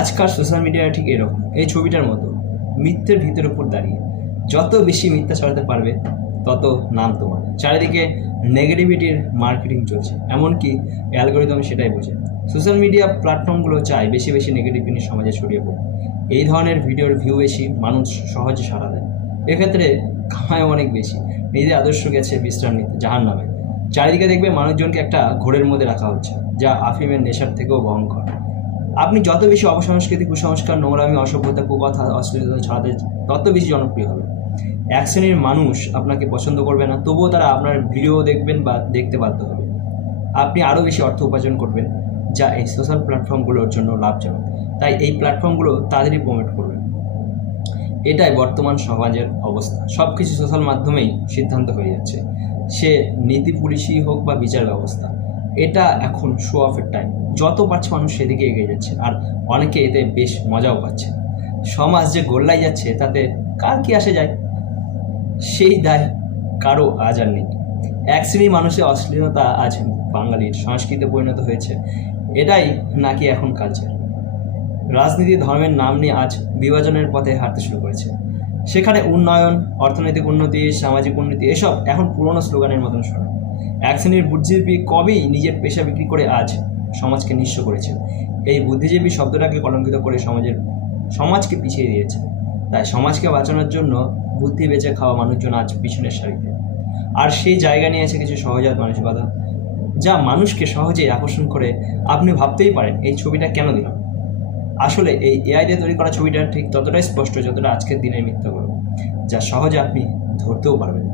আজকাল social media ঠিক এরকম। এই ছবিটার মতো। মিথ্যের ভিতের উপর দাঁড়িয়ে। যত বেশি মিথ্যা ছড়াতে পারবে, তত নাম তোমার। চারিদিকে নেগেটিভিটির মার্কেটিং চলছে। এমনকি অ্যালগোরিদম সেটাই বোঝে। সোশ্যাল মিডিয়া প্ল্যাটফর্মগুলো চায় বেশি বেশি নেগেটিভিটি সমাজে ছড়িয়ে পড়ে এই ধরনের ভিডিওর ভিউ বেশি, মানুষ সহজে সাড়া দেয়। এক্ষেত্রে কামায় অনেক বেশি। নিজেদের আদর্শ গেছে বিশ্রাম নিতে জাহান নামে চারিদিকে দেখবে মানুষজনকে একটা ঘোরের মধ্যে রাখা হচ্ছে, যা আফিমের নেশার থেকেও ভয়ঙ্কর। আপনি যত বেশি অপসংস্কৃতি কুসংস্কার, নোংরামি, অসভ্যতা, কুকথা, অশ্লীলতা ছড়াতে তত বেশি জনপ্রিয় হবে। এক শ্রেণির মানুষ আপনাকে পছন্দ করবে না, তবুও তারা আপনার ভিডিও দেখবেন বা দেখতে বাধ্য হবে। আপনি আরও বেশি অর্থ উপার্জন করবেন, যা এই সোশ্যাল প্ল্যাটফর্মগুলোর জন্য লাভজনক। তাই এই প্ল্যাটফর্মগুলো তাদেরই প্রমোট করবে। এটাই বর্তমান সমাজের অবস্থা। সব কিছু সোশ্যাল মাধ্যমেই সিদ্ধান্ত হয়ে যাচ্ছে। সে নীতি পুলিশই হোক বা বিচার ব্যবস্থা এটা এখন শো অফের টাইম যত পারছে মানুষ সেদিকে এগিয়ে যাচ্ছে, আর অনেকে এতে বেশ মজাও পাচ্ছে। সমাজ যে গোল্লাই যাচ্ছে, তাতে কার কি আসে যায়? সেই দায় কারও আজ আর নেই। এক শ্রেণির মানুষের অশ্লীলতা আজ বাঙালির সংস্কৃতিতে পরিণত হয়েছে। এটাই নাকি এখন কালচার রাজনীতি, ধর্মের নাম নিয়ে আজ বিভাজনের পথে হাঁটতে শুরু করেছে। সেখানে উন্নয়ন, অর্থনৈতিক উন্নতি, সামাজিক উন্নতি, এসব এখন পুরনো স্লোগানের মতন শোনে। এক শ্রেণির বুদ্ধিজীবী কবেই নিজের পেশা বিক্রি করে আজ সমাজকে নিঃস্ব করেছে এই বুদ্ধিজীবী শব্দটাকে কলঙ্কিত করে সমাজের, সমাজকে পিছিয়ে দিয়েছে। তাই সমাজকে বাঁচানোর জন্য বুদ্ধি বেঁচে খাওয়া মানুষজন আজ পিছনের সারিতে। আর সেই জায়গা নিয়ে আছে কিছু সহজাত মানসিকতা যা মানুষকে সহজেই আকর্ষণ করে। আপনি ভাবতেই পারেন, এই ছবিটা কেন দিলাম আসলে এই এআই দিয়ে তৈরি করা ছবিটা ঠিক ততটাই স্পষ্ট যতটা আজকের দিনের মিথ্যাগুলো যা সহজে আপনি ধরতেও পারবেন